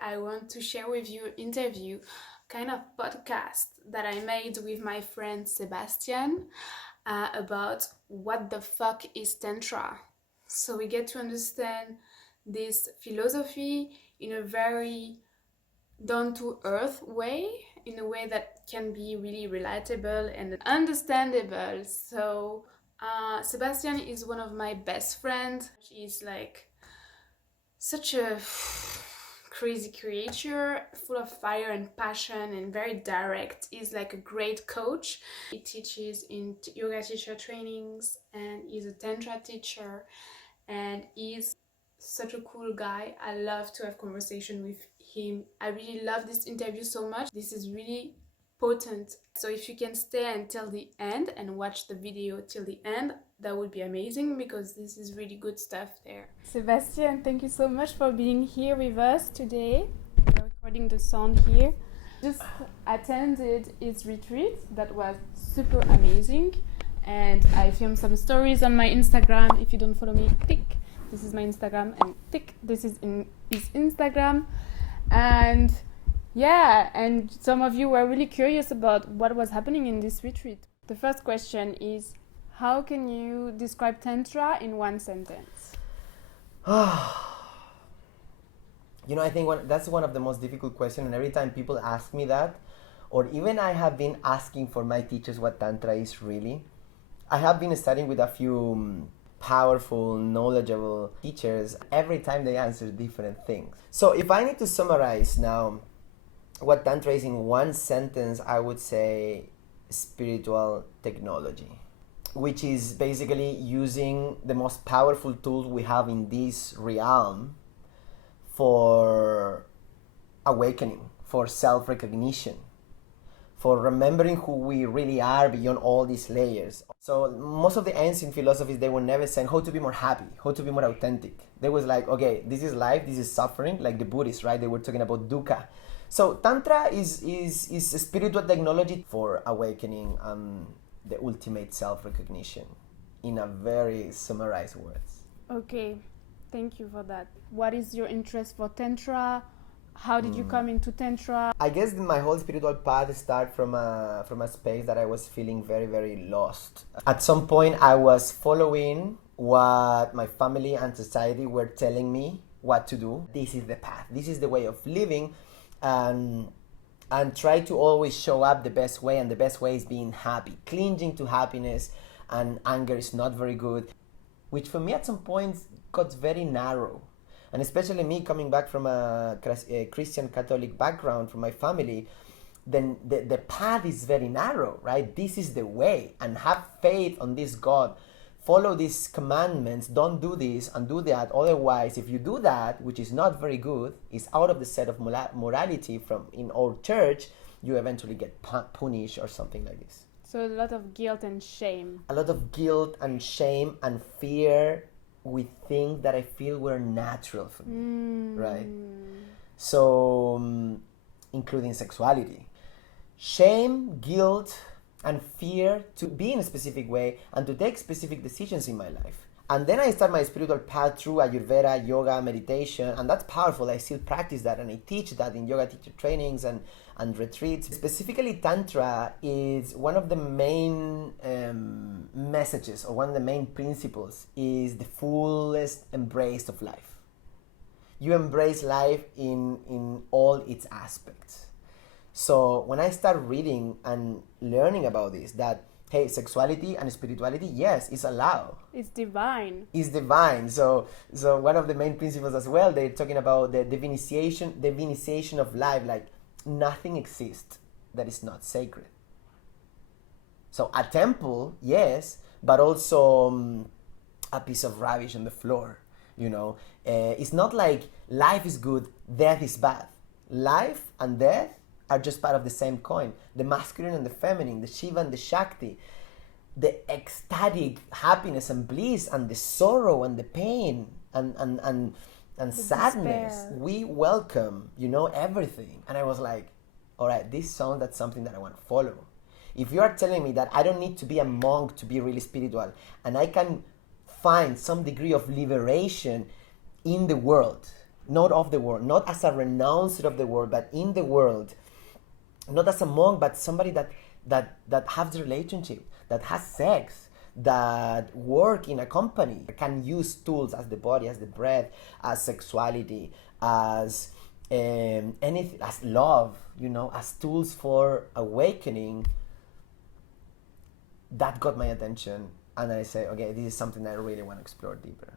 I want to share with you an interview, kind of podcast that I made with my friend Sebastian about what the fuck is Tantra. So we get to understand this philosophy in a very down-to-earth way, in a way that can be really relatable and understandable. So Sebastian is one of my best friends. He's like such a crazy creature, full of fire and passion and very direct. He's like a great coach. He teaches in yoga teacher trainings and he's a tantra teacher and he's such a cool guy. I love to have conversation with him. I really love this interview so much. This is really potent. So if you can stay until the end and watch the video till the end, that would be amazing because this is really good stuff there. Sebastian, thank you so much for being here with us today. We're recording the sound here. Just attended his retreat that was super amazing and I filmed some stories on my Instagram. If you don't follow me, tick. This is my Instagram and tick. This is his Instagram. And yeah, and some of you were really curious about what was happening in this retreat. The first question is, how can you describe Tantra in one sentence? You know, I think that's one of the most difficult questions, and every time people ask me that, or even I have been asking for my teachers what Tantra is really, I have been studying with a few powerful, knowledgeable teachers. Every time they answer different things. So if I need to summarize now what Tantra is in one sentence, I would say spiritual technology, which is basically using the most powerful tools we have in this realm for awakening, for self-recognition, for remembering who we really are beyond all these layers. So most of the ancient philosophies, they were never saying how to be more happy, how to be more authentic. They was like, okay, this is life, this is suffering, like the Buddhists, right? They were talking about dukkha. So Tantra is a spiritual technology for awakening the ultimate self-recognition in a very summarized words. Okay, thank you for that. What is your interest for Tantra? How did you come into Tantra? I guess my whole spiritual path started from a space that I was feeling very, very lost. At some point, I was following what my family and society were telling me what to do. This is the path. This is the way of living. And try to always show up the best way, and the best way is being happy. Clinging to happiness and anger is not very good, which for me at some point got very narrow. And especially me coming back from a Christian Catholic background from my family, then the path is very narrow, right? This is the way, and have faith on this God. Follow these commandments, don't do this and do that. Otherwise, if you do that, which is not very good, is out of the set of morality from in our church, you eventually get punished or something like this. So a lot of guilt and shame. A lot of guilt and shame and fear with things that I feel were natural for me, right? So, including sexuality. Shame, guilt, and fear to be in a specific way and to take specific decisions in my life. And then I start my spiritual path through Ayurveda, yoga, meditation, and that's powerful. I still practice that and I teach that in yoga teacher trainings and retreats. Specifically, Tantra is one of the main messages, or one of the main principles, is the fullest embrace of life. You embrace life in all its aspects. So when I start reading and learning about this, that, hey, sexuality and spirituality, yes, it's allowed. It's divine. It's divine. So one of the main principles as well, they're talking about the divinization of life, like nothing exists that is not sacred. So a temple, yes, but also a piece of rubbish on the floor, you know. It's not like life is good, death is bad. Life and death are just part of the same coin. The masculine and the feminine, the Shiva and the Shakti, the ecstatic happiness and bliss and the sorrow and the pain and sadness. Despair. We welcome, you know, everything. And I was like, all right, this sounds that's something that I want to follow. If you are telling me that I don't need to be a monk to be really spiritual, and I can find some degree of liberation in the world, not of the world, not as a renouncer of the world, but in the world, not as a monk, but somebody that has the relationship, that has sex, that work in a company, can use tools as the body, as the breath, as sexuality, as anything, as love, as tools for awakening. That got my attention, and I say, okay, this is something I really want to explore deeper.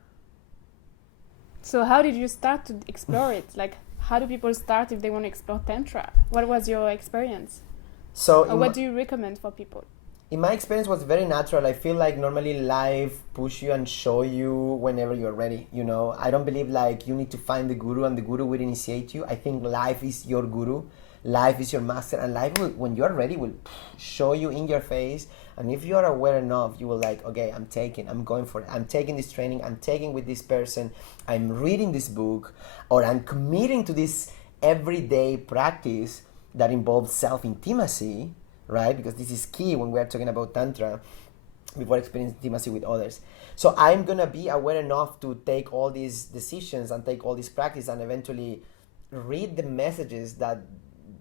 So how did you start to explore it? Like, how do people start if they want to explore Tantra? What was your experience? So, or what do you recommend for people? In my experience, was very natural. I feel like normally life push you and show you whenever you're ready. I don't believe like you need to find the guru and the guru will initiate you. I think life is your guru, life is your master, and life will, when you're ready, will show you in your face. And if you are aware enough, you will like, okay, I'm going for it. I'm taking this training. I'm taking with this person. I'm reading this book, or I'm committing to this everyday practice that involves self-intimacy, right? Because this is key when we are talking about Tantra, before experiencing intimacy with others. So I'm going to be aware enough to take all these decisions and take all this practice and eventually read the messages that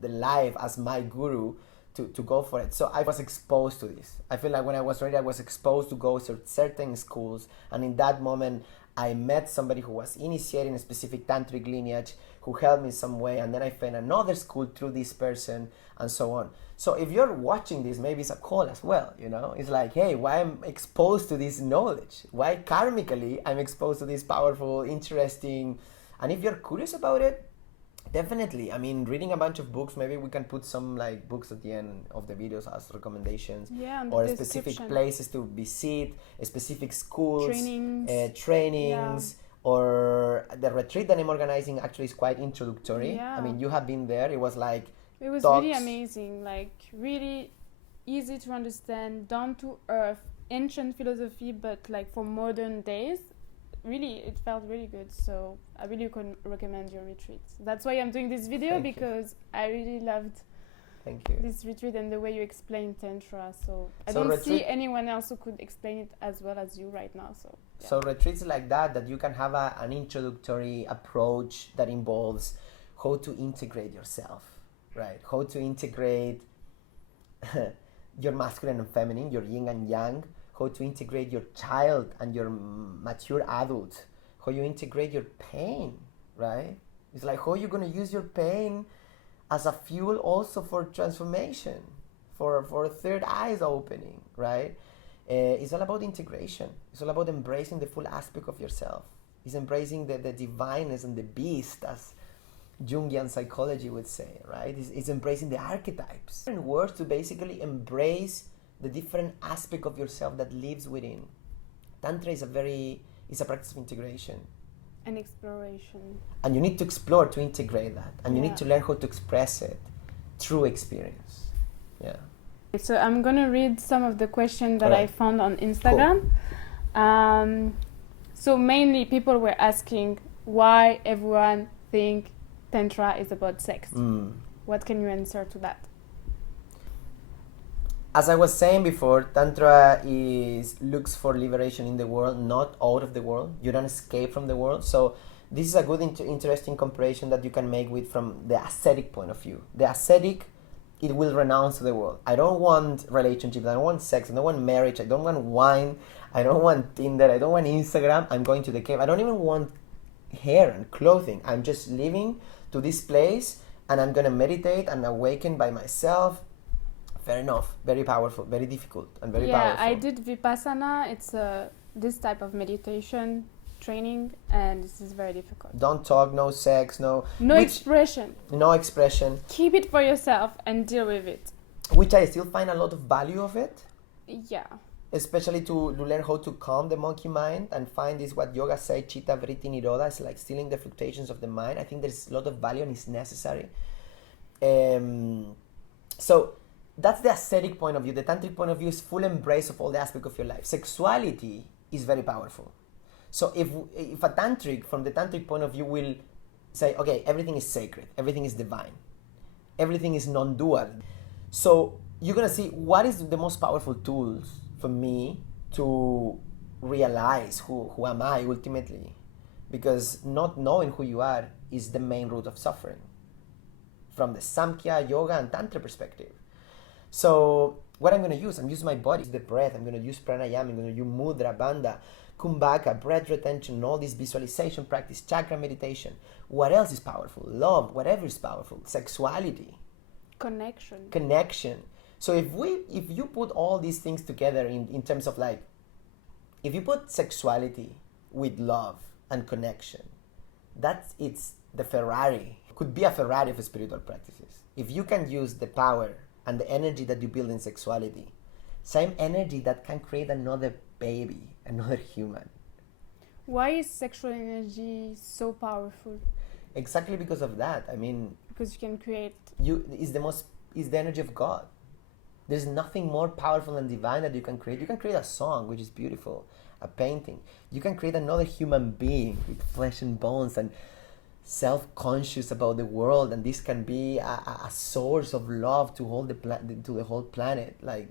the life as my guru to go for it. So I was exposed to this. I feel like when I was ready, I was exposed to go to certain schools. And in that moment, I met somebody who was initiating a specific tantric lineage, who helped me some way. And then I found another school through this person and so on. So if you're watching this, maybe it's a call as well, It's like, hey, why I'm exposed to this knowledge? Why karmically I'm exposed to this powerful, interesting, and if you're curious about it, definitely. I mean, reading a bunch of books, maybe we can put some like books at the end of the videos as recommendations. Yeah, or specific places to visit, specific schools, trainings. Yeah. Or the retreat that I'm organizing actually is quite introductory. Yeah. I mean, you have been there. It was like it was talks. Really amazing, like really easy to understand, down to earth, ancient philosophy, but like for modern days. Really, it felt really good. So I really recommend your retreats. That's why I'm doing this video. Thank because you. I really loved this retreat and the way you explain Tantra. So I don't see anyone else who could explain it as well as you right now. So yeah. So retreats like that you can have an introductory approach that involves how to integrate yourself, right? How to integrate your masculine and feminine, your yin and yang, how to integrate your child and your mature adult, how you integrate your pain, right? It's like how you're going to use your pain as a fuel also for transformation, for third eyes opening, right? It's all about integration. It's all about embracing the full aspect of yourself. It's embracing the divineness and the beast, as Jungian psychology would say, right? It's embracing the archetypes. And words to basically embrace the different aspect of yourself that lives within. Tantra is a practice of integration. And exploration. And you need to explore to integrate that. And you need to learn how to express it through experience. Yeah. So I'm going to read some of the questions that I found on Instagram. Cool. So mainly people were asking why everyone think Tantra is about sex. What can you answer to that? As I was saying before, Tantra looks for liberation in the world, not out of the world. You don't escape from the world. So this is a good, interesting comparison that you can make from the ascetic point of view. The ascetic, it will renounce the world. I don't want relationships. I don't want sex. I don't want marriage. I don't want wine. I don't want Tinder. I don't want Instagram. I'm going to the cave. I don't even want hair and clothing. I'm just living to this place, and I'm going to meditate and awaken by myself. Fair enough. Very powerful, very difficult, and very powerful. Yeah, I did Vipassana. It's this type of meditation training, and this is very difficult. Don't talk, no sex, no expression. No expression. Keep it for yourself and deal with it. Which I still find a lot of value of it. Yeah. Especially to learn how to calm the monkey mind and find this, what yoga says, chitta vritti nirodha, is like stealing the fluctuations of the mind. I think there's a lot of value and it's necessary. So that's the ascetic point of view. The tantric point of view is full embrace of all the aspects of your life. Sexuality is very powerful. So if a tantric, from the tantric point of view, will say, okay, everything is sacred, everything is divine, everything is non-dual. So you're going to see what is the most powerful tools for me to realize who am I ultimately. Because not knowing who you are is the main root of suffering from the Samkhya, Yoga, and Tantra perspective. So what I'm going to use, I'm using my body, the breath, I'm going to use pranayama, I'm going to use mudra, bandha, kumbhaka, breath retention, all this visualization practice, chakra meditation. What else is powerful? Love, whatever is powerful. Sexuality. Connection. So if you put all these things together in terms of like, if you put sexuality with love and connection, it's the Ferrari. Could be a Ferrari of spiritual practices. If you can use the power and the energy that you build in sexuality, same energy that can create another baby, another human. Why is sexual energy so powerful? Exactly because of that. I mean, because you can create. Is the energy of God. There's nothing more powerful and divine that you can create. You can create a song, which is beautiful, a painting. You can create another human being with flesh and bones and self-conscious about the world, and this can be a source of love to the whole planet. Like,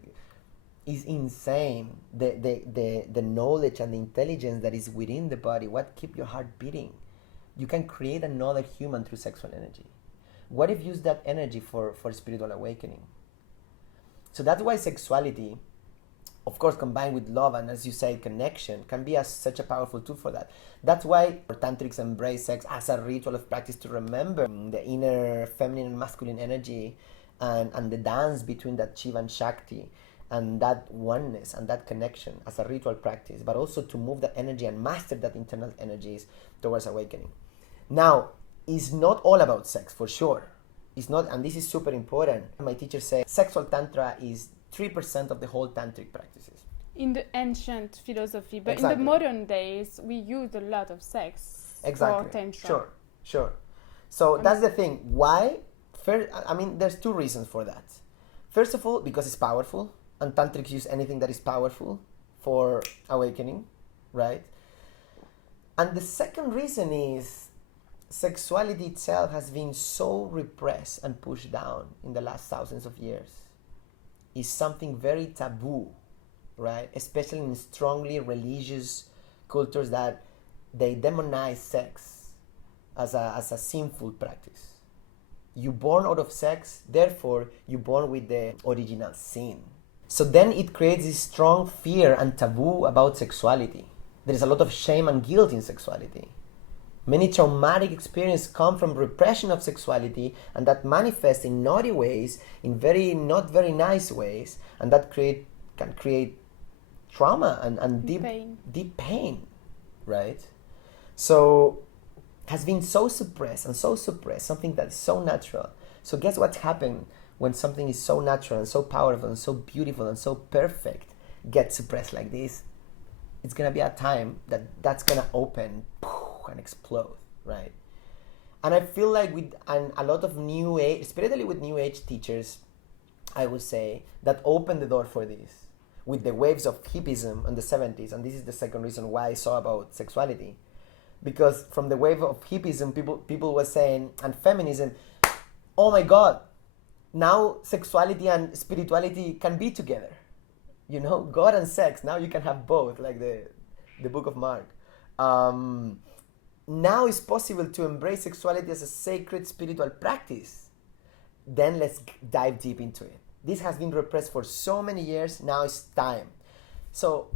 it's insane the knowledge and the intelligence that is within the body. What keep your heart beating? You can create another human through sexual energy. What if you use that energy for spiritual awakening? So that's why sexuality, of course, combined with love and, as you say, connection, can be such a powerful tool for that. That's why tantrics embrace sex as a ritual of practice to remember the inner feminine and masculine energy and the dance between that Shiva and Shakti and that oneness and that connection as a ritual practice, but also to move that energy and master that internal energies towards awakening. Now, it's not all about sex, for sure. It's not, and this is super important. My teachers say sexual tantra is 3% of the whole tantric practices. In the ancient philosophy, but exactly. In the modern days, we use a lot of sex for tantra. Sure. So that's the thing. Why? First, I mean, there's two reasons for that. First of all, because it's powerful, and tantrics use anything that is powerful for awakening, right? And the second reason is sexuality itself has been so repressed and pushed down in the last thousands of years. It's something very taboo, right? Especially in strongly religious cultures that they demonize sex as a sinful practice. You're born out of sex, therefore you're born with the original sin. So then it creates this strong fear and taboo about sexuality. There is a lot of shame and guilt in sexuality. Many traumatic experiences come from repression of sexuality, and that manifests in naughty ways, in not very nice ways, and that can create trauma and deep pain, right? So has been so suppressed, something that is so natural. So guess what happened when something is so natural and so powerful and so beautiful and so perfect gets suppressed like this? It's gonna be a time that's gonna open and explode, right? And I feel like with a lot of new age, especially with new age teachers, I would say, that opened the door for this with the waves of hippism in the 70s. And this is the second reason why I saw about sexuality, because from the wave of hippism, people were saying, and feminism, oh my God, now sexuality and spirituality can be together. You know, God and sex, now you can have both, like the book of Mark. Now it's possible to embrace sexuality as a sacred spiritual practice. Then let's dive deep into it. This has been repressed for so many years. Now it's time. So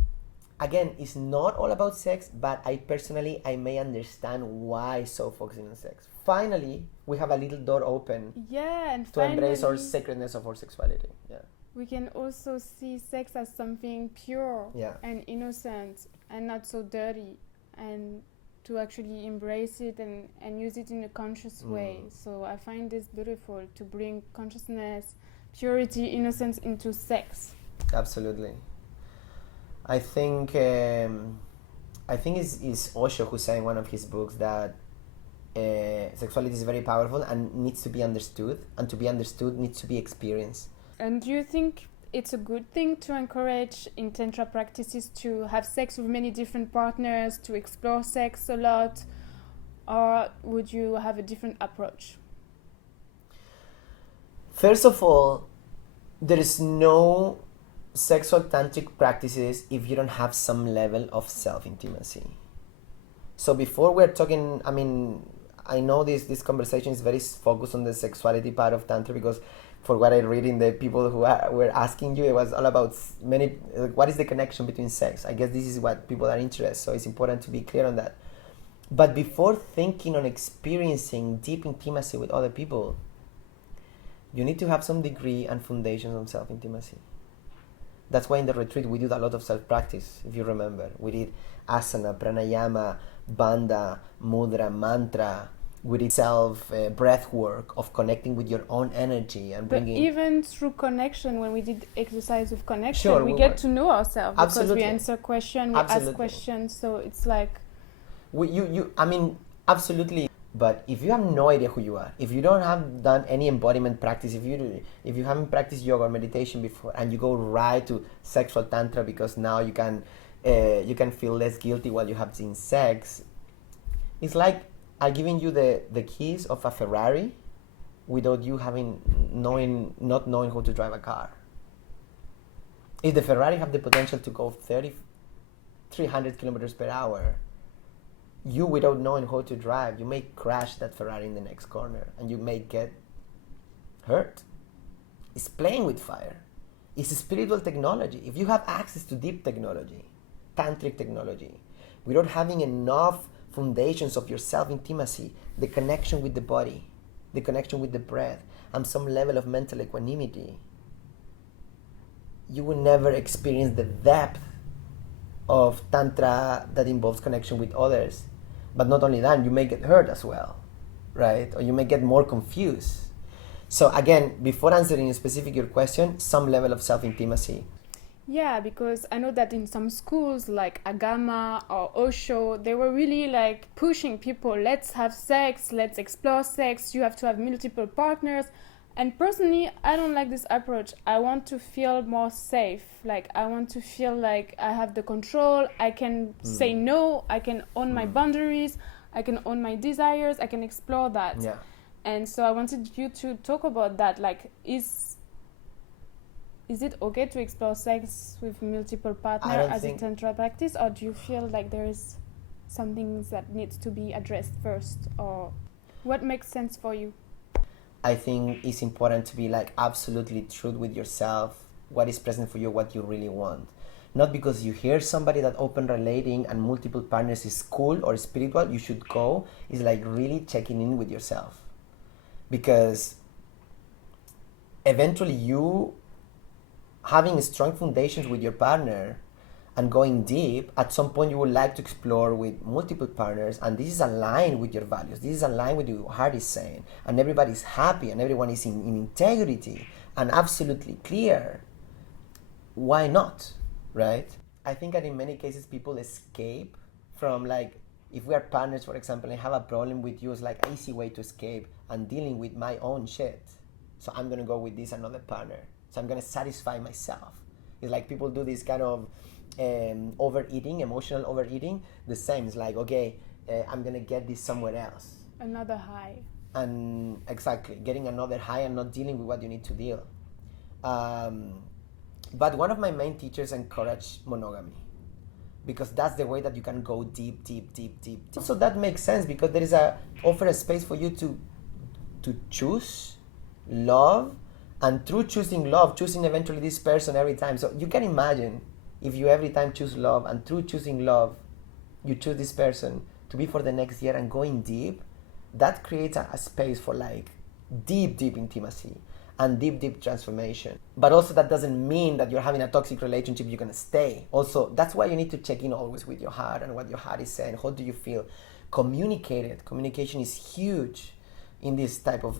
again, it's not all about sex, but I may understand why so focusing on sex. Finally, we have a little door open to embrace our sacredness of our sexuality. Yeah. We can also see sex as something pure and innocent and not so dirty, and to actually embrace it and use it in a conscious way. So I find this beautiful, to bring consciousness, purity, innocence into sex. Absolutely. I think it's Osho who said in one of his books that sexuality is very powerful and needs to be understood, and to be understood needs to be experienced. And do you think it's a good thing to encourage in Tantra practices to have sex with many different partners, to explore sex a lot, or would you have a different approach? First of all, there is no sexual tantric practices if you don't have some level of self-intimacy. So before we're talking, I know this conversation is very focused on the sexuality part of Tantra, because for what I read in the people who were asking you, it was all about what is the connection between sex. I guess this is what people are interested, so it's important to be clear on that. But before thinking on experiencing deep intimacy with other people, you need to have some degree and foundations on self-intimacy. That's why in the retreat we did a lot of self-practice, if you remember. We did asana, pranayama, bandha, mudra, mantra. We did breath work of connecting with your own energy and bringing... But even through connection, when we did exercise with connection, Sure, we get to know ourselves. Absolutely. Because we answer questions, we ask questions, so it's like... Absolutely. But if you have no idea who you are, if you don't have done any embodiment practice, if you haven't practiced yoga or meditation before, and you go right to sexual tantra because now you can feel less guilty while you have seen sex, it's like I'm giving you the keys of a Ferrari without you not knowing how to drive a car. If the Ferrari have the potential to go 300 kilometers per hour, you, without knowing how to drive, you may crash that Ferrari in the next corner and you may get hurt. It's playing with fire. It's a spiritual technology. If you have access to deep technology, tantric technology, without having enough foundations of your self-intimacy, the connection with the body, the connection with the breath, and some level of mental equanimity, you will never experience the depth of tantra that involves connection with others. But not only that, you may get hurt as well, right? Or you may get more confused. So again, before answering specific your question, some level of self-intimacy. Yeah, because I know that in some schools like Agama or Osho, they were really like pushing people, let's have sex, let's explore sex, you have to have multiple partners. And personally, I don't like this approach. I want to feel more safe. Like, I want to feel like I have the control. I can say no. I can own my boundaries. I can own my desires. I can explore that. Yeah. And so I wanted you to talk about that. Like, is it okay to explore sex with multiple partners as a tantra practice? Or do you feel like there is something that needs to be addressed first? Or what makes sense for you? I think it's important to be like absolutely true with yourself, what is present for you, what you really want. Not because you hear somebody that open relating and multiple partners is cool or spiritual, you should go. It's like really checking in with yourself. Because eventually you having strong foundations with your partner and going deep, at some point you would like to explore with multiple partners, and this is aligned with your values, this is aligned with what your heart is saying, and everybody's happy and everyone is in integrity and absolutely clear. Why not, right? I think that in many cases people escape from, like, if we are partners, for example, and I have a problem with you, it's like an easy way to escape and dealing with my own shit. So I'm gonna go with this another partner. So I'm gonna satisfy myself. It's like people do this kind of overeating, emotional overeating. The same, it's like, okay, I'm gonna get this somewhere else. Another high. And exactly, getting another high and not dealing with what you need to deal. But one of my main teachers encouraged monogamy, because that's the way that you can go deep. So that makes sense, because there is offer a space for you to choose love, and through choosing love, choosing eventually this person every time. So you can imagine if you every time choose love, and through choosing love, you choose this person to be for the next year and going deep, that creates a space for like deep intimacy and deep transformation. But also that doesn't mean that you're having a toxic relationship, you're gonna stay. Also, that's why you need to check in always with your heart and what your heart is saying. How do you feel? Communicate it. Communication is huge in this type of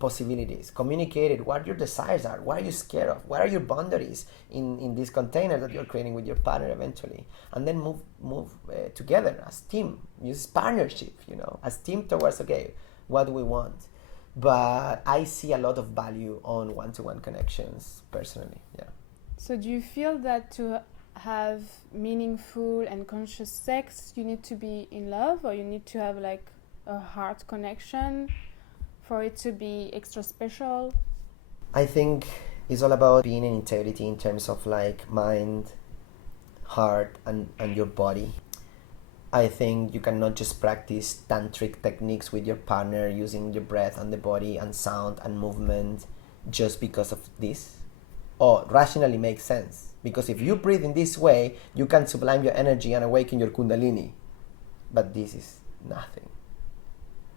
possibilities. Communicate it, what your desires are, what are you scared of, what are your boundaries in this container that you're creating with your partner eventually. And then move together as team. Use partnership, as team towards, okay, what do we want? But I see a lot of value on one-to-one connections personally, yeah. So do you feel that to have meaningful and conscious sex, you need to be in love, or you need to have like a heart connection for it to be extra special? I think it's all about being in integrity in terms of like mind, heart, and your body. I think you cannot just practice tantric techniques with your partner using your breath and the body and sound and movement just because of this. Or rationally makes sense. Because if you breathe in this way, you can sublime your energy and awaken your kundalini. But this is nothing.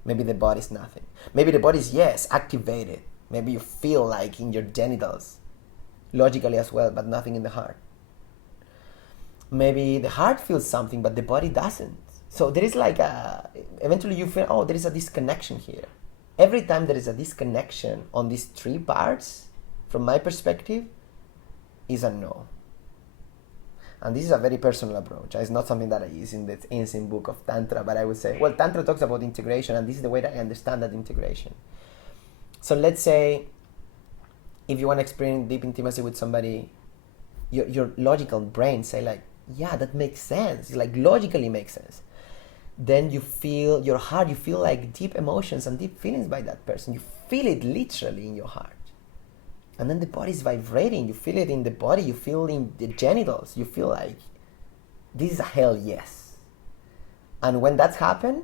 Maybe the body is nothing. Maybe the body is, yes, activated. Maybe you feel like in your genitals. Logically as well, but nothing in the heart. Maybe the heart feels something, but the body doesn't. So there is like eventually you feel, oh, there is a disconnection here. Every time there is a disconnection on these three parts, from my perspective, is a no. And this is a very personal approach. It's not something that I use in the ancient book of Tantra, but I would say, well, Tantra talks about integration, and this is the way that I understand that integration. So let's say, if you want to experience deep intimacy with somebody, your logical brain say like, yeah, that makes sense. It like logically makes sense. Then you feel your heart, you feel like deep emotions and deep feelings by that person. You feel it literally in your heart. And then the body is vibrating. You feel it in the body. You feel in the genitals. You feel like this is a hell yes. And when that's happened,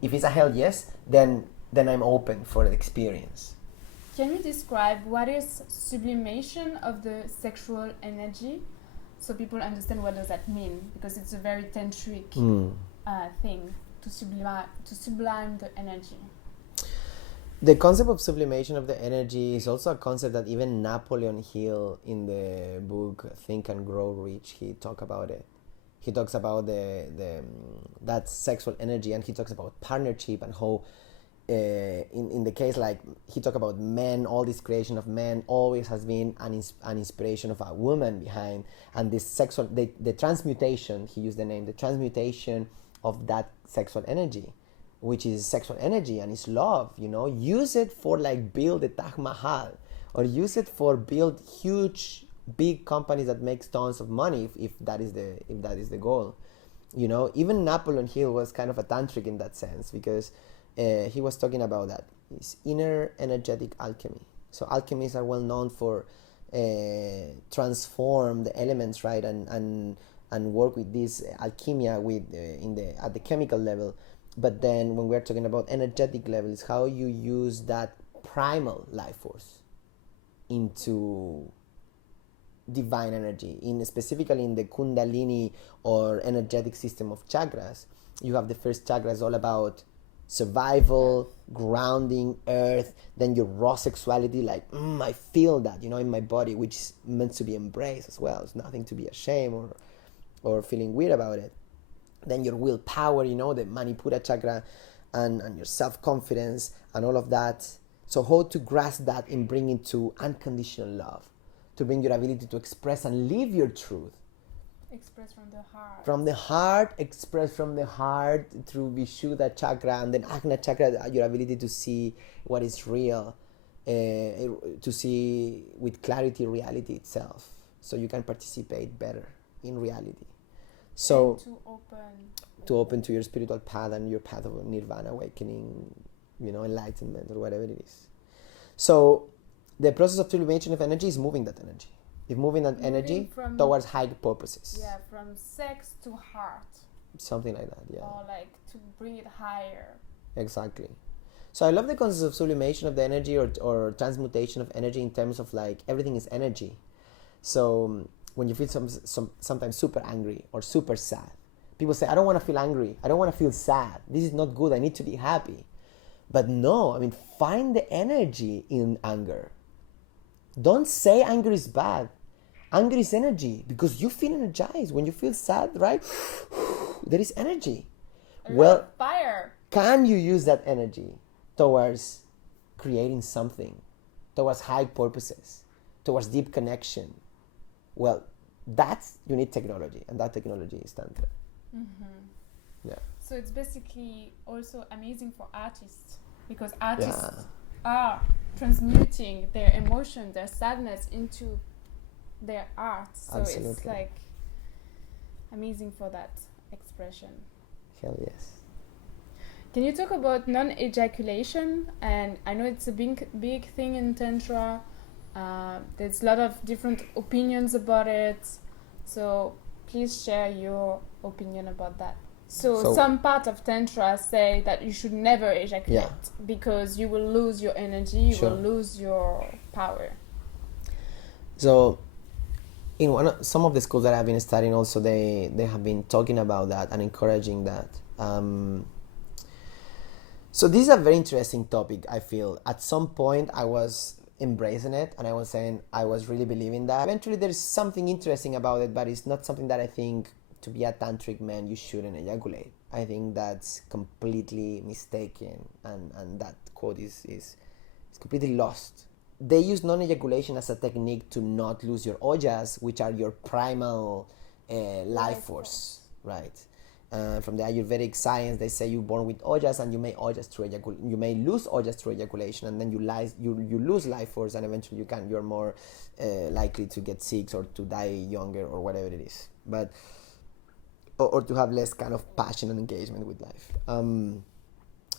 if it's a hell yes, then I'm open for the experience. Can you describe what is sublimation of the sexual energy, so people understand what does that mean? Because it's a very tantric thing to sublime the energy. The concept of sublimation of the energy is also a concept that even Napoleon Hill in the book Think and Grow Rich, he talks about it. He talks about that sexual energy, and he talks about partnership and how in the case, like he talked about men, all this creation of men always has been an inspiration of a woman behind, and this sexual, the transmutation, he used the name, the transmutation of that sexual energy, which is sexual energy and is love, use it for like build the Taj Mahal, or use it for build huge big companies that makes tons of money if that is the goal. Even Napoleon Hill was kind of a tantric in that sense, because he was talking about that. It's inner energetic alchemy. So alchemists are well known for transform the elements, right, and work with this alchemia at the chemical level. But then when we're talking about energetic levels, how you use that primal life force into divine energy, specifically in the Kundalini or energetic system of chakras. You have the first chakra is all about survival, grounding, earth. Then your raw sexuality, like I feel that in my body, which is meant to be embraced as well. It's nothing to be ashamed or feeling weird about it. Then your willpower, the Manipura chakra, and your self-confidence and all of that. So how to grasp that and bring it to unconditional love, to bring your ability to express and live your truth. Express from the heart. From the heart, express from the heart through Vishuddha chakra, and then Ajna chakra, your ability to see what is real, to see with clarity reality itself, so you can participate better in reality. So and to open to your spiritual path and your path of nirvana, awakening, enlightenment, or whatever it is. So the process of sublimation of energy is moving that energy. If moving that energy towards high purposes. Yeah, from sex to heart. Something like that, yeah. Or like to bring it higher. Exactly. So I love the concept of sublimation of the energy or transmutation of energy in terms of like everything is energy. So when you feel sometimes super angry or super sad, people say, I don't want to feel angry. I don't want to feel sad. This is not good. I need to be happy. But no, find the energy in anger. Don't say anger is bad. Anger is energy, because you feel energized. When you feel sad, right? There is energy. Well, fire. Can you use that energy towards creating something, towards high purposes, towards deep connection? Well, you need technology, and that technology is Tantra. Yeah. So it's basically also amazing for artists, because artists are transmuting their emotion, their sadness into their art. So Absolutely. It's like amazing for that expression. Hell yes. Can you talk about non-ejaculation? And I know it's a big thing in Tantra. There's a lot of different opinions about it. So please share your opinion about that. So some part of Tantra say that you should never ejaculate because you will lose your energy, you will lose your power. So in some of the schools that I've been studying also, they have been talking about that and encouraging that. So this is a very interesting topic, I feel. At some point I was embracing it and I was saying I was really believing that. Eventually there's something interesting about it, but it's not something that I think to be a tantric man you shouldn't ejaculate. I think that's completely mistaken, and that quote is completely lost. They use non-ejaculation as a technique to not lose your ojas, which are your primal life force, right? From the Ayurvedic science, they say you're born with ojas and you may lose ojas through ejaculation, and then you lose life force, and eventually you're more likely to get sick or to die younger or whatever it is, but or to have less kind of passion and engagement with life.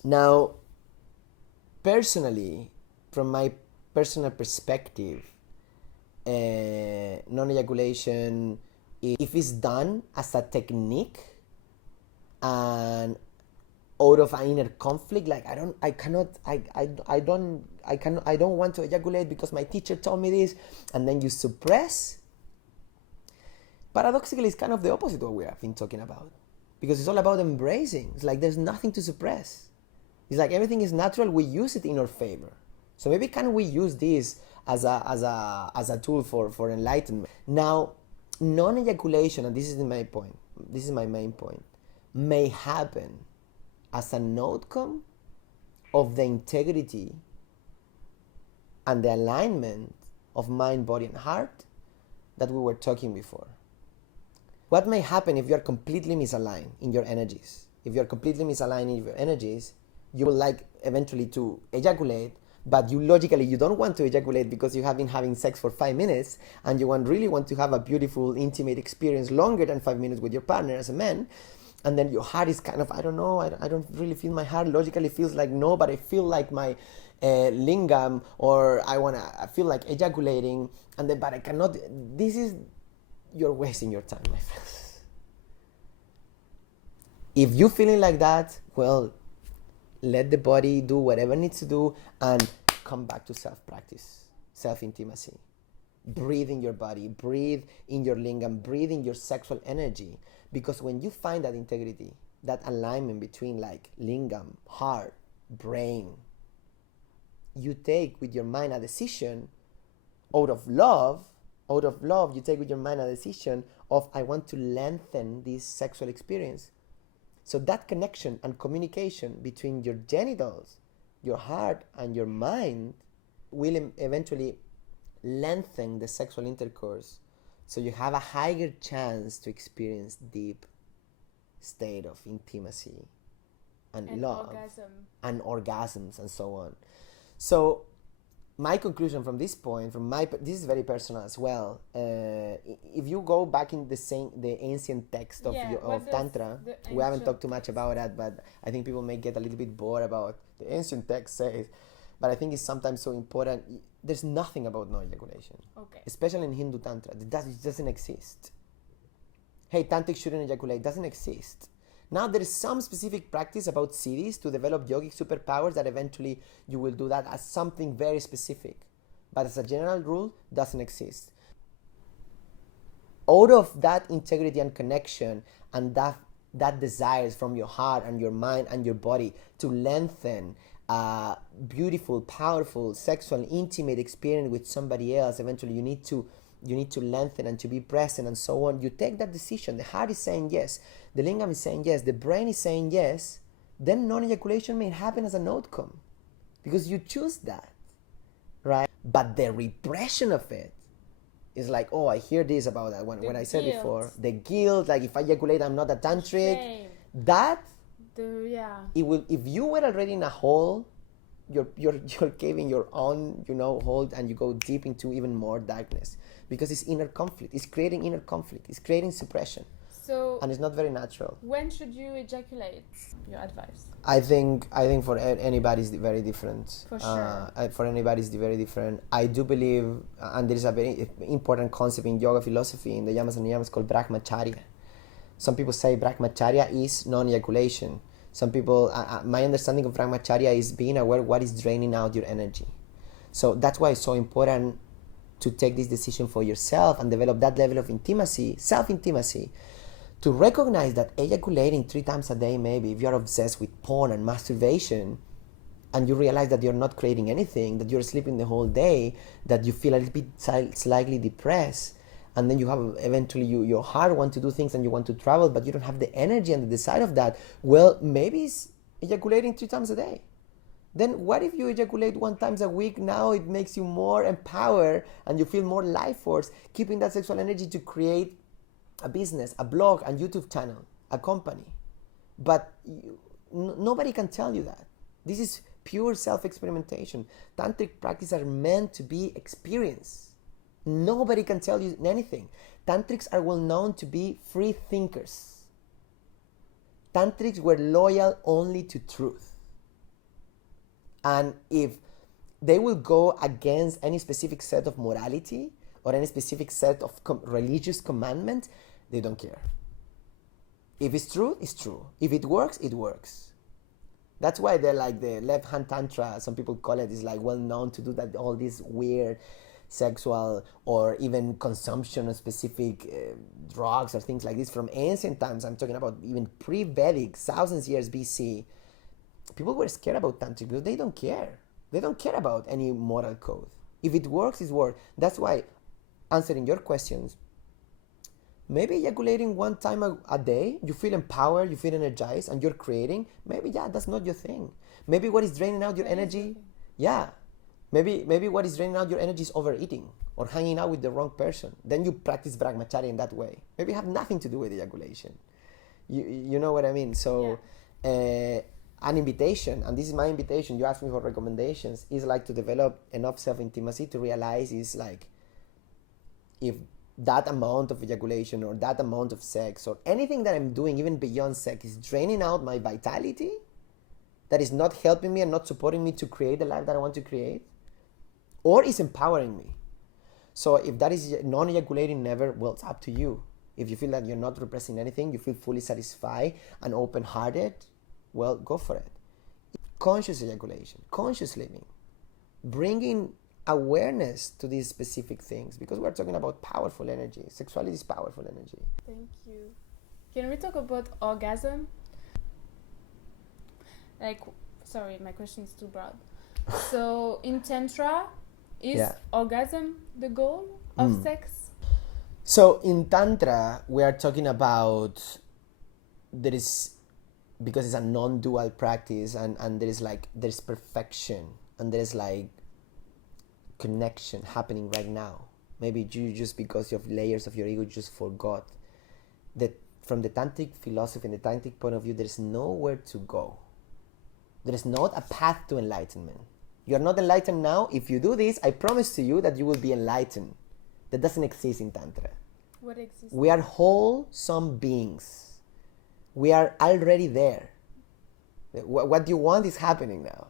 Now, personally, from my personal perspective, non-ejaculation, if it's done as a technique and out of an inner conflict, like I don't want to ejaculate because my teacher told me this, and then you suppress, paradoxically it's kind of the opposite of what we have been talking about, because it's all about embracing. It's like there's nothing to suppress. It's like everything is natural, we use it in our favor. So maybe can we use this as a tool for enlightenment? Now, non-ejaculation, and this is my point, this is my main point, may happen as an outcome of the integrity and the alignment of mind, body, and heart that we were talking before. What may happen if you're completely misaligned in your energies? If you're completely misaligned in your energies, you will like eventually to ejaculate, but you don't want to ejaculate because you have been having sex for 5 minutes and you really want to have a beautiful, intimate experience longer than 5 minutes with your partner as a man. And then your heart is kind of, I don't know, I don't really feel my heart. Logically feels like no, but I feel like my lingam, or I feel like ejaculating, and then, but I cannot. You're wasting your time, my friends. If you're feeling like that, well, let the body do whatever it needs to do and come back to self-practice, self-intimacy. Breathe in your body, breathe in your lingam, breathe in your sexual energy. Because when you find that integrity, that alignment between like lingam, heart, brain, you take with your mind a decision out of love, you take with your mind a decision of, I want to lengthen this sexual experience. So that connection and communication between your genitals, your heart, and your mind will eventually lengthen the sexual intercourse. So you have a higher chance to experience deep state of intimacy and love and orgasms and so on. So my conclusion from this point, this is very personal as well. If you go back in the ancient text of Tantra, we haven't talked too much about that, but I think people may get a little bit bored about the ancient text says, but I think it's sometimes so important. There's nothing about non-ejaculation, especially in Hindu Tantra. It doesn't exist. Hey, tantric shouldn't ejaculate. It doesn't exist. Now there is some specific practice about siddhis to develop yogic superpowers that eventually you will do that as something very specific. But as a general rule, doesn't exist. Out of that integrity and connection and that desires from your heart and your mind and your body to lengthen beautiful, powerful, sexual, intimate experience with somebody else, eventually you need to lengthen and to be present and so on. You take that decision. The heart is saying yes. The lingam is saying yes. The brain is saying yes. Then non-ejaculation may happen as an outcome because you choose that, right? But the repression of it is like, oh, I hear this about that. When I said before, the guilt, like if I ejaculate, I'm not a tantric. Shame. That, it will. If you were already in a hole, you're caving your own, hole, and you go deep into even more darkness because it's inner conflict. It's creating inner conflict. It's creating suppression. And it's not very natural. When should you ejaculate? Your advice? I think for anybody is very different. For sure. For anybody is very different. I do believe, and there is a very important concept in yoga philosophy, in the yamas and niyamas, called brahmacharya. Some people say Brahmacharya is non-ejaculation. Some people, my understanding of Brahmacharya is being aware what is draining out your energy. So that's why it's so important to take this decision for yourself and develop that level of intimacy, self-intimacy, to recognize that ejaculating 3 times a day, maybe, if you're obsessed with porn and masturbation, and you realize that you're not creating anything, that you're sleeping the whole day, that you feel a little bit slightly depressed, and then you have eventually your heart wants to do things and you want to travel, but you don't have the energy and the desire of that. Well, maybe it's ejaculating 3 times a day. Then what if you ejaculate 1 time a week? Now it makes you more empowered and you feel more life force, keeping that sexual energy to create a business, a blog, a YouTube channel, a company. But nobody can tell you that. This is pure self-experimentation. Tantric practices are meant to be experienced. Nobody can tell you anything. Tantrics are well known to be free thinkers. Tantrics were loyal only to truth. And if they will go against any specific set of morality or any specific set of religious commandments, they don't care. If it's true, it's true. If it works, it works. That's why they're like the left-hand tantra, some people call it, is like well known to do that, all these weird sexual or even consumption of specific drugs or things like this from ancient times. I'm talking about even pre-Vedic, thousands years BC. People were scared about tantric because they don't care. They don't care about any moral code. If it works, it works. That's why, answering your questions, maybe ejaculating 1 time a day, you feel empowered, you feel energized, and you're creating. Maybe, that's not your thing. Maybe what is draining out your energy, maybe what is draining out your energy is overeating or hanging out with the wrong person. Then you practice Brahmacharya in that way. Maybe it have nothing to do with ejaculation. You know what I mean? So, an invitation, and this is my invitation, you asked me for recommendations, is like to develop enough self-intimacy to realize is like, if that amount of ejaculation or that amount of sex or anything that I'm doing even beyond sex is draining out my vitality, that is not helping me and not supporting me to create the life that I want to create, or is empowering me. So if that is non-ejaculating never, well, it's up to you. If you feel that you're not repressing anything, you feel fully satisfied and open-hearted, well, go for it. Conscious ejaculation, conscious living, bringing awareness to these specific things, because we're talking about powerful energy. Sexuality is powerful energy. Thank you. Can we talk about orgasm? Sorry, my question is too broad. So in Tantra, is orgasm the goal of sex? So in Tantra, we are talking about, because it's a non-dual practice, and there's perfection, and there's like connection happening right now. Maybe you just, because of layers of your ego, just forgot that from the tantric philosophy and the tantric point of view, there's nowhere to go. There is not a path to enlightenment. You are not enlightened now. If you do this, I promise to you that you will be enlightened. That doesn't exist in Tantra. What exists? We are wholesome beings. We are already there. What you want is happening now.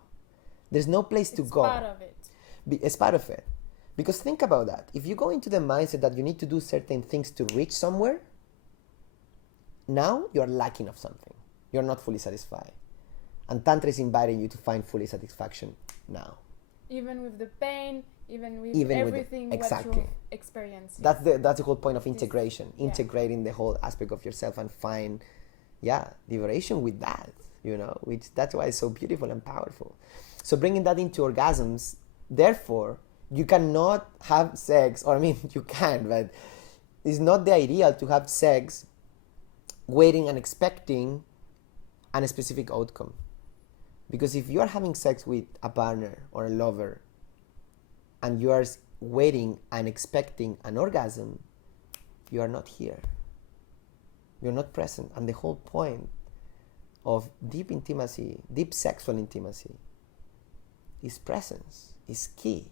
There's no place to go. It's part of it. It's part of it. Because think about that. If you go into the mindset that you need to do certain things to reach somewhere, now you're lacking of something. You're not fully satisfied. And Tantra is inviting you to find fully satisfaction now. Even with the pain, even with everything exactly. what you're experiencing. That's the whole point of integration. Integrating the whole aspect of yourself and find, liberation with that, which that's why it's so beautiful and powerful. So bringing that into orgasms, therefore, you cannot have sex, or you can, but it's not the ideal to have sex waiting and expecting a specific outcome. Because if you are having sex with a partner or a lover and you are waiting and expecting an orgasm, you are not here. You're not present. And the whole point of deep intimacy, deep sexual intimacy, is presence, is key.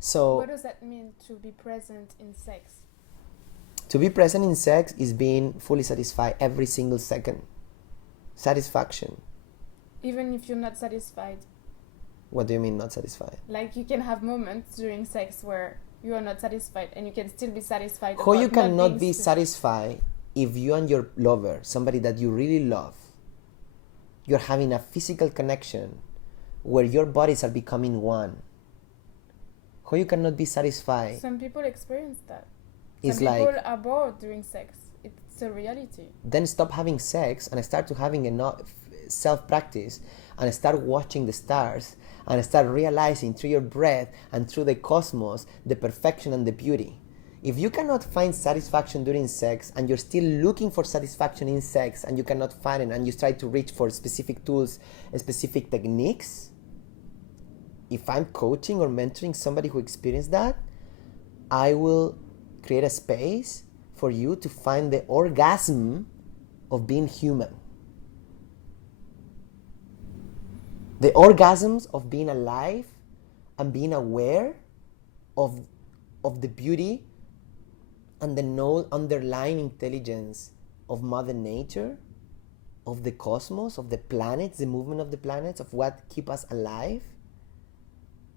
So, what does that mean, to be present in sex? To be present in sex is being fully satisfied every single second. Satisfaction. Even if you're not satisfied? What do you mean not satisfied? Like, you can have moments during sex where you are not satisfied and you can still be satisfied. How you cannot be satisfied if you and your lover, somebody that you really love, you're having a physical connection where your bodies are becoming one, how you cannot be satisfied? Some people experience that. It's Some people like, are bored during sex. It's a reality. then stop having sex and start to having enough self-practice and start watching the stars and start realizing through your breath and through the cosmos the perfection and the beauty. If you cannot find satisfaction during sex and you're still looking for satisfaction in sex and you cannot find it and you try to reach for specific tools and specific techniques, if I'm coaching or mentoring somebody who experienced that, I will create a space for you to find the orgasm of being human. The orgasms of being alive and being aware of the beauty and the no underlying intelligence of Mother Nature, of the cosmos, of the planets, the movement of the planets, of what keep us alive.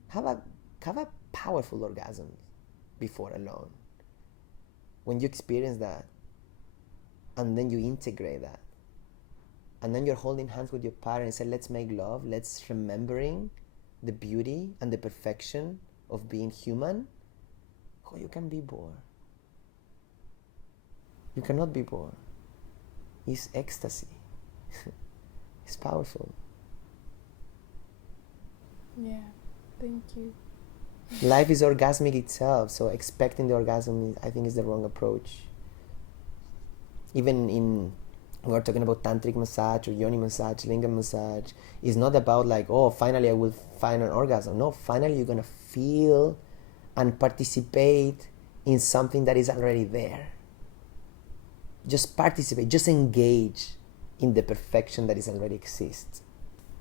Have a powerful orgasm before alone. When you experience that, and then you integrate that, and then you're holding hands with your partner and say, let's make love, let's remembering the beauty and the perfection of being human, oh, you can be bored. You cannot be bored. It's ecstasy. It's powerful. Yeah, thank you. Life is orgasmic itself, so expecting the orgasm, I think, is the wrong approach. Even in, we're talking about tantric massage or yoni massage, lingam massage, it's not about like, oh, finally I will find an orgasm. No, finally you're going to feel and participate in something that is already there. Just participate, just engage in the perfection that is already exists.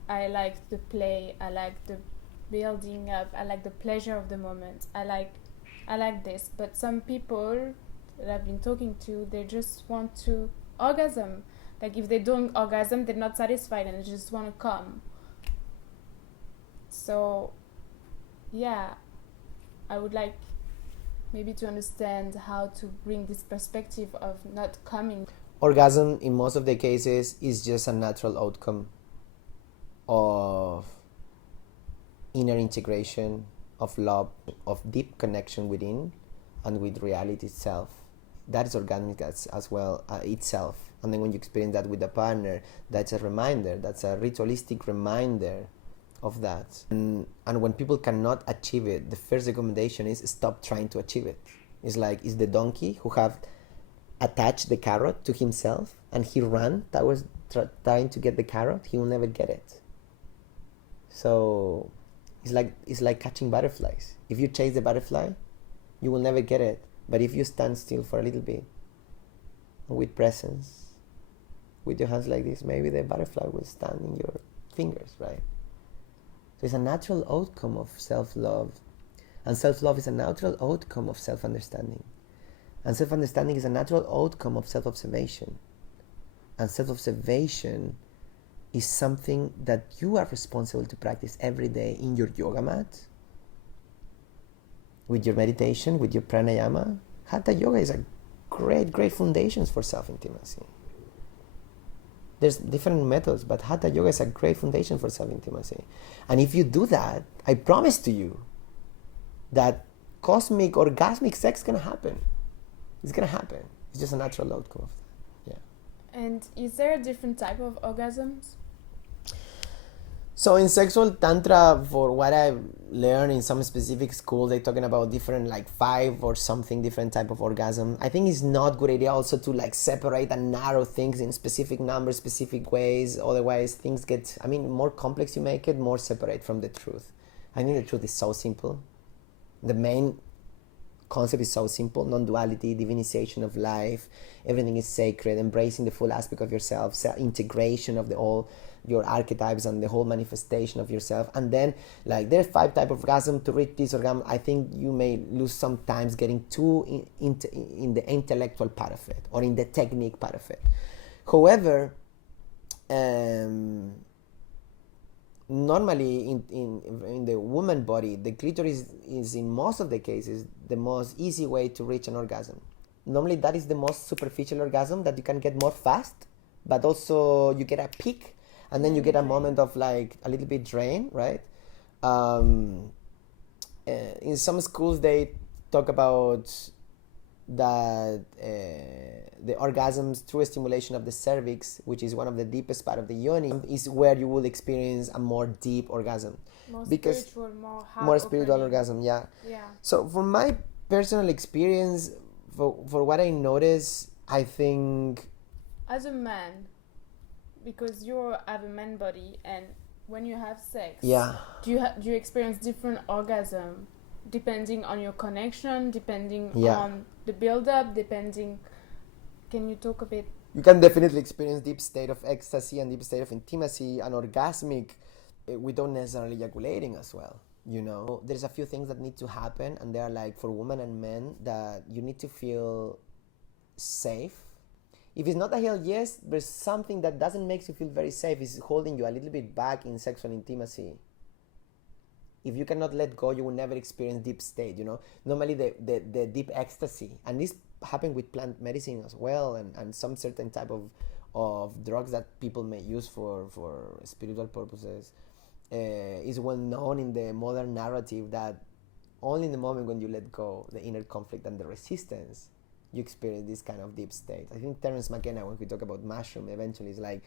I like the play, I like the building up, I like the pleasure of the moment. I like this, but some people that I've been talking to, they just want to orgasm. Like if they don't orgasm, they're not satisfied and they just want to come. So yeah, I would like maybe to understand how to bring this perspective of not coming. Orgasm in most of the cases is just a natural outcome of inner integration, of love, of deep connection within and with reality itself. That is organic as well itself. And then when you experience that with a partner, that's a reminder, that's a ritualistic reminder of that. And when people cannot achieve it, the first recommendation is stop trying to achieve it. It's like, it's the donkey who have attached the carrot to himself and he ran towards trying to get the carrot, he will never get it. So it's like catching butterflies. If you chase the butterfly, you will never get it. But if you stand still for a little bit with presence, with your hands like this, maybe the butterfly will stand in your fingers, right? So it's a natural outcome of self-love. And self-love is a natural outcome of self-understanding. And self-understanding is a natural outcome of self-observation. And self-observation is something that you are responsible to practice every day in your yoga mat, with your meditation, with your pranayama. Hatha yoga is a great foundations for self-intimacy. There's different methods, but Hatha yoga is a great foundation for self-intimacy. And if you do that, I promise to you that cosmic, orgasmic sex is going to happen. It's going to happen. It's just a natural outcome of that. Yeah. And is there a different type of orgasms? So in sexual tantra, for what I've learned in some specific schools, they're talking about different, like 5 or something different type of orgasm. I think it's not good idea also to like separate and narrow things in specific numbers, specific ways. Otherwise things get, more complex you make it, more separate from the truth. I think the truth is so simple. The main concept is so simple: non-duality, divinization of life, everything is sacred, embracing the full aspect of yourself, integration of the all your archetypes and the whole manifestation of yourself. And then like there's 5 types of orgasm. To reach this orgasm, I think you may lose sometimes getting too in the intellectual part of it or in the technique part of it. However, normally in the woman body, the clitoris is in most of the cases the most easy way to reach an orgasm. normally that is the most superficial orgasm that you can get more fast, but also you get a peak and then you get a moment of like a little bit drain, right? In some schools they talk about that the orgasms through stimulation of the cervix, which is one of the deepest part of the yoni, is where you will experience a more deep orgasm. More because spiritual, more spiritual opening. orgasm, yeah. Yeah. So from my personal experience, for what I notice, I think As a man, because you have a man body, and when you have sex, yeah, do you experience different orgasm depending on your connection, depending Yeah. on the build-up, depending. Can you talk a bit? you can definitely experience deep state of ecstasy and deep state of intimacy and orgasmic without necessarily ejaculating as well. You know, there's a few things that need to happen, and they are like for women and men that you need to feel safe. If it's not a hell yes, there's something that doesn't make you feel very safe. It's holding you a little bit back in sexual intimacy. If you cannot let go, you will never experience deep state, you know. Normally the deep ecstasy, and this happens with plant medicine as well, and some certain type of drugs that people may use for spiritual purposes, is well known in the modern narrative that only in the moment when you let go the inner conflict and the resistance, you experience this kind of deep state. I think Terence McKenna, when we talk about mushroom, eventually is like,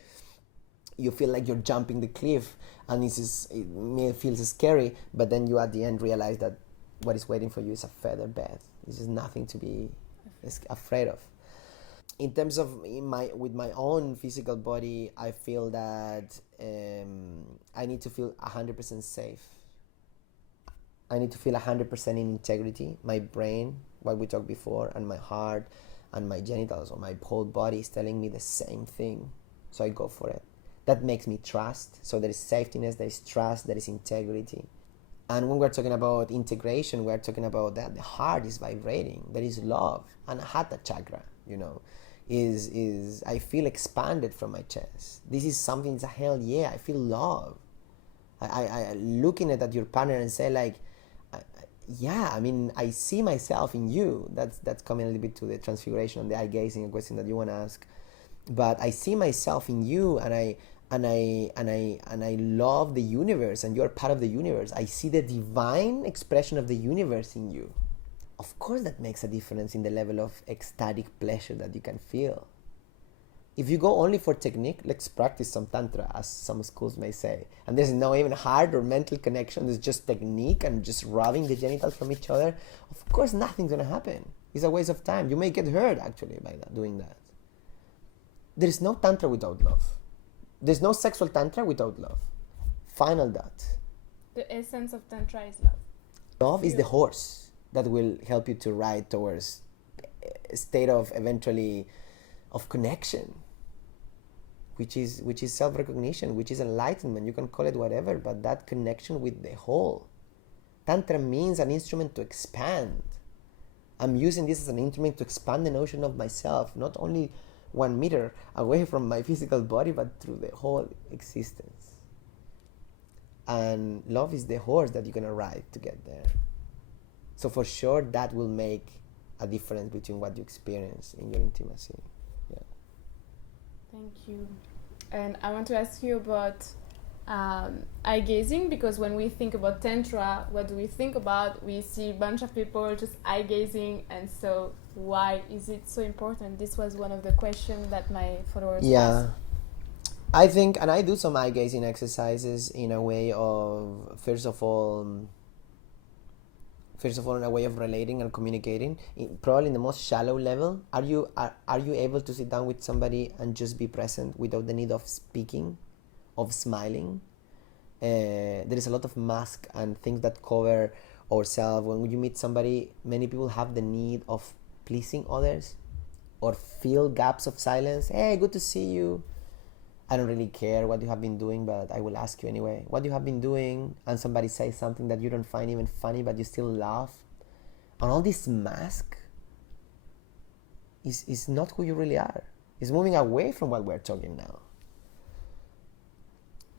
you feel like you're jumping the cliff and it feels scary, but then you at the end realize that what is waiting for you is a feather bed. This is nothing to be afraid of. In terms of with my own physical body, I feel that I need to feel 100% safe. I need to feel 100% in integrity. My brain, what we talked before, and my heart and my genitals or my whole body is telling me the same thing, so I go for it. That makes me trust. So there is safetyness, there is trust, there is integrity. And when we're talking about integration, we're talking about that the heart is vibrating, there is love. And Hatha chakra, you know, is I feel expanded from my chest. This is something that's a hell yeah, I feel love. I looking at your partner and say like, yeah, I mean, I see myself in you. That's coming a little bit to the transfiguration and the eye gazing, a question that you want to ask. But I see myself in you, and I love the universe, and you're part of the universe. I see the divine expression of the universe in you. Of course that makes a difference in the level of ecstatic pleasure that you can feel. If you go only for technique, let's practice some tantra, as some schools may say, and there's no even heart or mental connection, there's just technique and just rubbing the genitals from each other, of course nothing's gonna happen. It's a waste of time. You may get hurt actually by doing that. There is no tantra without love. There's no sexual tantra without love. Final dot. The essence of tantra is love. Love is the horse that will help you to ride towards a state of eventually of connection, which is self-recognition, which is enlightenment. You can call it whatever, but that connection with the whole. Tantra means an instrument to expand. I'm using this as an instrument to expand the notion of myself, not only 1 meter away from my physical body, but through the whole existence. And love is the horse that you're gonna ride to get there. So for sure, that will make a difference between what you experience in your intimacy. Yeah. Thank you. And I want to ask you about eye gazing, because when we think about tantra, what do we think about? We see a bunch of people just eye gazing, and so why is it so important? This was one of the questions that my followers asked. I think, and I do some eye gazing exercises in a way of, first of all in a way of relating and communicating, probably in the most shallow level. Are you able to sit down with somebody and just be present without the need of speaking, of smiling? There is a lot of mask and things that cover ourselves. When you meet somebody, many people have the need of pleasing others or fill gaps of silence. Hey, good to see you. I don't really care what you have been doing, but I will ask you anyway. What you have been doing? And somebody says something that you don't find even funny, but you still laugh. And all this mask is not who you really are. It's moving away from what we're talking now.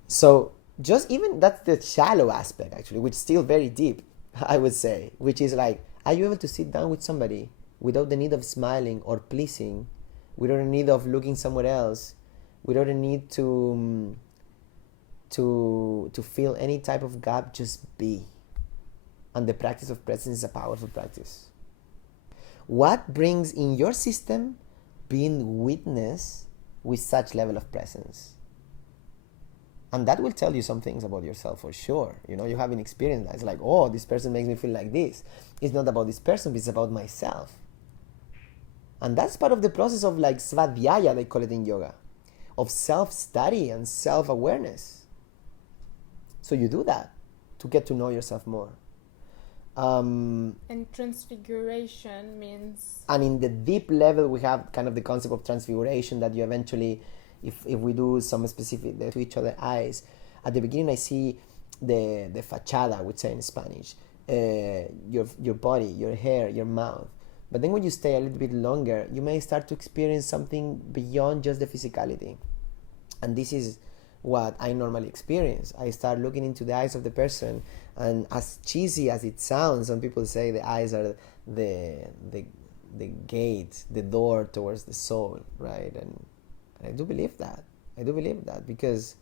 So just even that's the shallow aspect actually, which is still very deep, I would say, which is like, are you able to sit down with somebody without the need of smiling or pleasing, without the need of looking somewhere else, without the need to fill any type of gap, just be. And the practice of presence is a powerful practice. What brings in your system being witness with such level of presence? And that will tell you some things about yourself for sure. You know, you haven't experienced that. It's like, oh, this person makes me feel like this. It's not about this person, but it's about myself. And that's part of the process of like svadhyaya, they call it in yoga, of self-study and self-awareness. So you do that to get to know yourself more. And transfiguration means... And in the deep level, we have kind of the concept of transfiguration that you eventually, if we do some specific to each other eyes, at the beginning I see the fachada, we say in Spanish, your body, your hair, your mouth. But then when you stay a little bit longer, you may start to experience something beyond just the physicality. And this is what I normally experience. I start looking into the eyes of the person, and as cheesy as it sounds, some people say the eyes are the gate, the door towards the soul, right? And I do believe that. I do believe that, because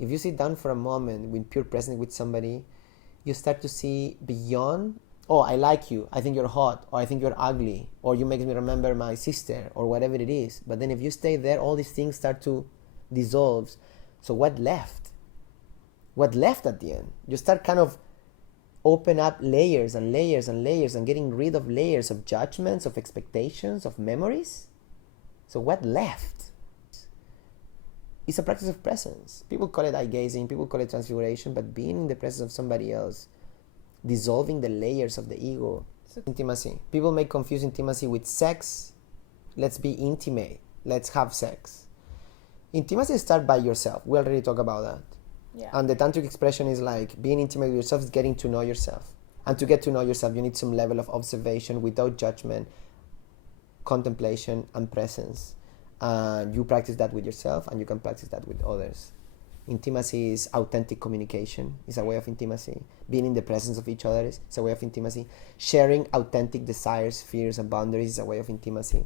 if you sit down for a moment with pure presence with somebody, you start to see beyond, oh, I like you, I think you're hot, or I think you're ugly, or you make me remember my sister, or whatever it is. But then if you stay there, all these things start to dissolve. So what left? What left at the end? You start kind of open up layers and layers and layers and getting rid of layers of judgments, of expectations, of memories. So what left? It's a practice of presence. People call it eye gazing, people call it transfiguration, but being in the presence of somebody else, dissolving the layers of the ego. Intimacy. People may confuse intimacy with sex. Let's be intimate. Let's have sex. Intimacy starts by yourself. We already talked about that. Yeah. And the tantric expression is like being intimate with yourself is getting to know yourself. And to get to know yourself, you need some level of observation without judgment, contemplation, and presence. And you practice that with yourself, and you can practice that with others. Intimacy is authentic communication. It's a way of intimacy. Being in the presence of each other is a way of intimacy. Sharing authentic desires, fears, and boundaries is a way of intimacy.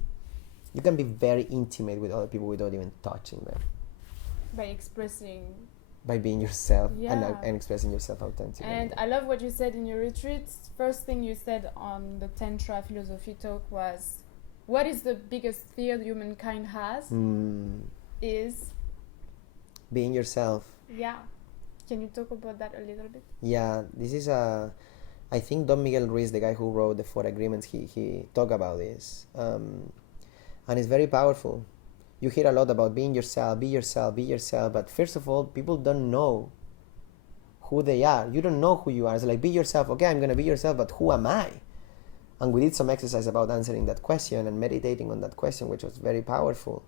You can be very intimate with other people without even touching them. By expressing... By being yourself, yeah. and expressing yourself authentically. And I love what you said in your retreats. First thing you said on the Tantra philosophy talk was, what is the biggest fear humankind has? Is... being yourself. Yeah. Can you talk about that a little bit? Yeah, this is I think Don Miguel Ruiz, the guy who wrote the 4 Agreements, he talked about this. And it's very powerful. You hear a lot about being yourself, be yourself, be yourself. But first of all, people don't know who they are. You don't know who you are. It's like, be yourself. Okay, I'm going to be yourself, but who am I? And we did some exercise about answering that question and meditating on that question, which was very powerful.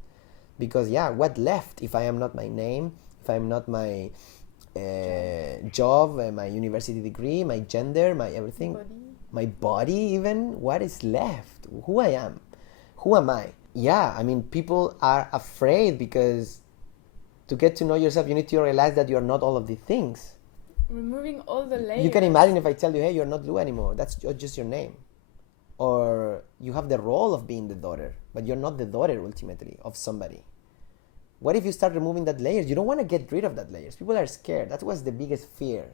Because, yeah, what left if I am not my name, if I am not my job, my university degree, my gender, my everything, my body even? What is left? Who I am? Who am I? Yeah, I mean, people are afraid because to get to know yourself, you need to realize that you're not all of these things. Removing all the layers. You can imagine if I tell you, hey, you're not Lou anymore. That's just your name. Or you have the role of being the daughter, but you're not the daughter ultimately of somebody. What if you start removing that layers? You don't want to get rid of that layers. People are scared. That was the biggest fear.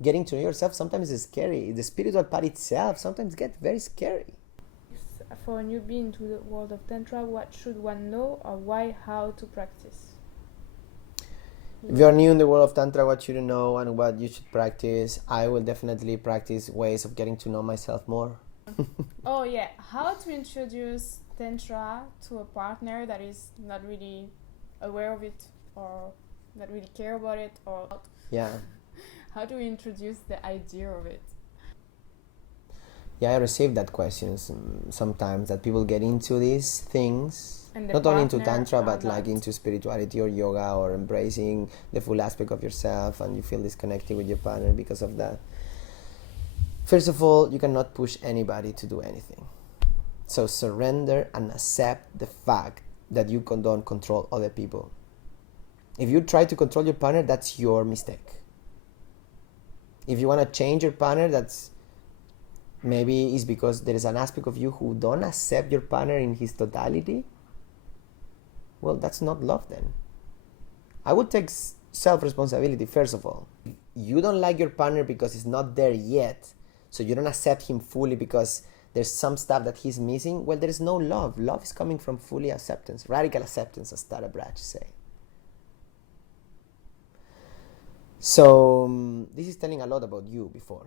Getting to know yourself sometimes is scary. The spiritual part itself sometimes gets very scary. For a newbie into the world of Tantra, what should one know, or why, how to practice? If you're new in the world of Tantra, what should you know and what you should practice? I will definitely practice ways of getting to know myself more. Oh yeah, how to introduce Tantra to a partner that is not really aware of it or not really care about it, or yeah, how do we introduce the idea of it? Yeah, I receive that questions sometimes, that people get into these things, not only into Tantra, but like into spirituality or yoga or embracing the full aspect of yourself, and you feel disconnected with your partner because of that. First of all, you cannot push anybody to do anything. So surrender and accept the fact that you don't control other people. If you try to control your partner, that's your mistake. If you want to change your partner, that's Maybe it's because there is an aspect of you who don't accept your partner in his totality. Well, that's not love then. I would take self-responsibility first of all. You don't like your partner because he's not there yet, so you don't accept him fully because there's some stuff that he's missing. Well, there is no love. Love is coming from fully acceptance, radical acceptance, as Tara Brach say. So this is telling a lot about you before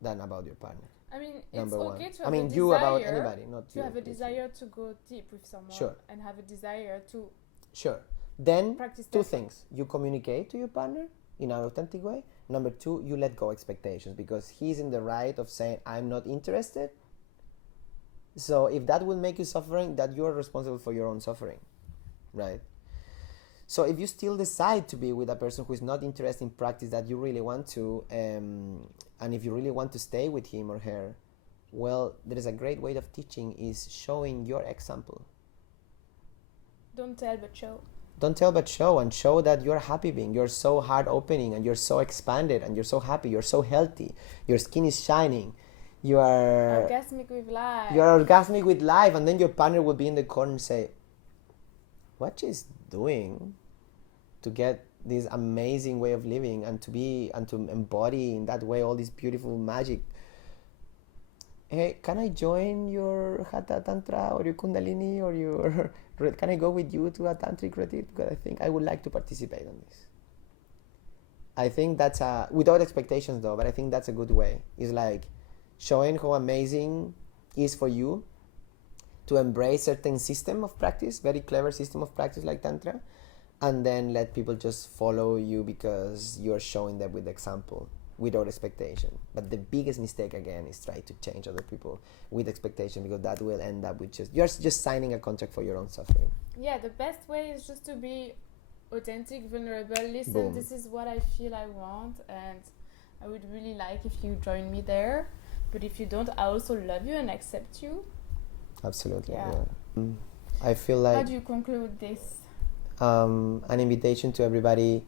than about your partner. I mean, Number it's one. okay to I have mean, a you desire, about anybody, not to you. have a desire to go deep with someone, Sure. and have a desire to Sure. Then practice two that. things. You communicate to your partner in an authentic way. Number two, you let go expectations because he's in the right of saying, I'm not interested. So if that will make you suffering, that you're responsible for your own suffering, right? So if you still decide to be with a person who is not interested in practice that you really want to, and if you really want to stay with him or her, well, there is a great way of teaching is showing your example. Don't tell but show. Don't tell but show, and show that you're a happy being. You're so heart opening and you're so expanded and you're so happy. You're so healthy. Your skin is shining. You are Orgasmic with life. You're orgasmic with life, and then your partner will be in the corner and say, what she's doing to get this amazing way of living and to be and to embody in that way all this beautiful magic. Hey, can I join your Hatha Tantra or your Kundalini or your... Can I go with you to a Tantric retreat? Because I think I would like to participate in this. I think that's without expectations though, but I think that's a good way. It's like showing how amazing it is for you to embrace certain system of practice, very clever system of practice like Tantra, and then let people just follow you because you're showing them with example, without expectation. But the biggest mistake again is try to change other people with expectation, because that will end up with you're just signing a contract for your own suffering. Yeah, the best way is just to be authentic, vulnerable. Listen, Boom. This is what I feel I want, and I would really like if you join me there. But if you don't, I also love you and accept you. Absolutely. Yeah. Yeah. I feel like How do you conclude this? an invitation to everybody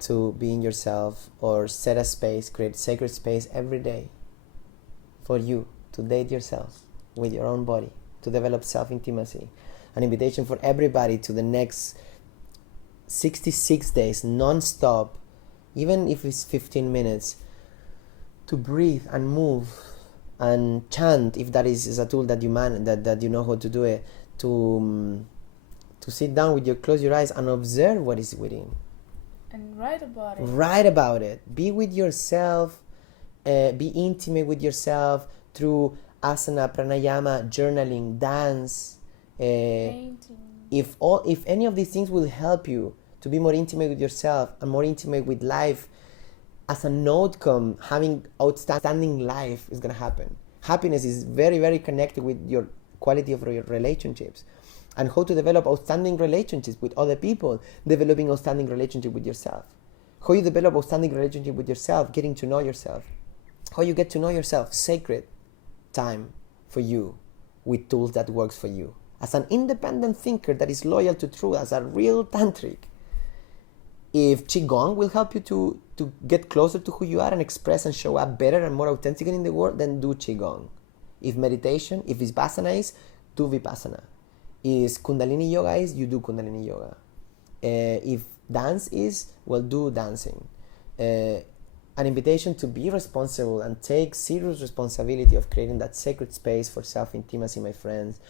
to be in yourself, or set a space, create sacred space every day for you to date yourself with your own body, to develop self-intimacy. An invitation for everybody to the next 66 days non-stop, even if it's 15 minutes, to breathe and move and chant, if that is a tool that you that you know how to do it, to sit down with close your eyes and observe what is within. And write about it. Write about it. Be with yourself. Be intimate with yourself through asana, pranayama, journaling, dance. Painting. If any of these things will help you to be more intimate with yourself and more intimate with life, as an outcome, having outstanding life is going to happen. Happiness is very, very connected with your quality of your relationships. And how to develop outstanding relationships with other people, developing outstanding relationship with yourself. How you develop outstanding relationship with yourself, getting to know yourself. How you get to know yourself, sacred time for you with tools that works for you. As an independent thinker that is loyal to truth, as a real tantric. If Qigong will help you to get closer to who you are and express and show up better and more authentically in the world, then do Qigong. If meditation, if Vipassana is, do Vipassana. Is Kundalini Yoga is, you do Kundalini Yoga. If dance is, well, do dancing. An invitation to be responsible and take serious responsibility of creating that sacred space for self-intimacy, my friends,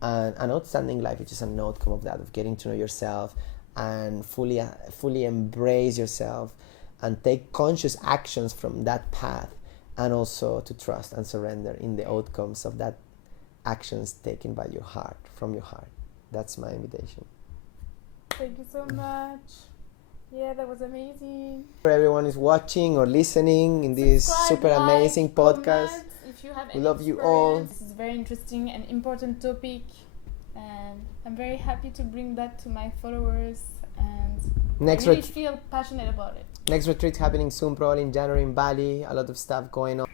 and an outstanding life, which is an outcome of that, of getting to know yourself and fully embrace yourself and take conscious actions from that path, and also to trust and surrender in the outcomes of that actions taken by your heart, from your heart. That's my invitation. Thank you so much. Yeah, that was amazing. For everyone who's watching or listening in this super amazing podcast, comment if you have we any love you all. This is very interesting and important topic, and I'm very happy to bring that to my followers, and Next I really feel passionate about it. Next retreat happening soon, probably in January in Bali. A lot of stuff going on.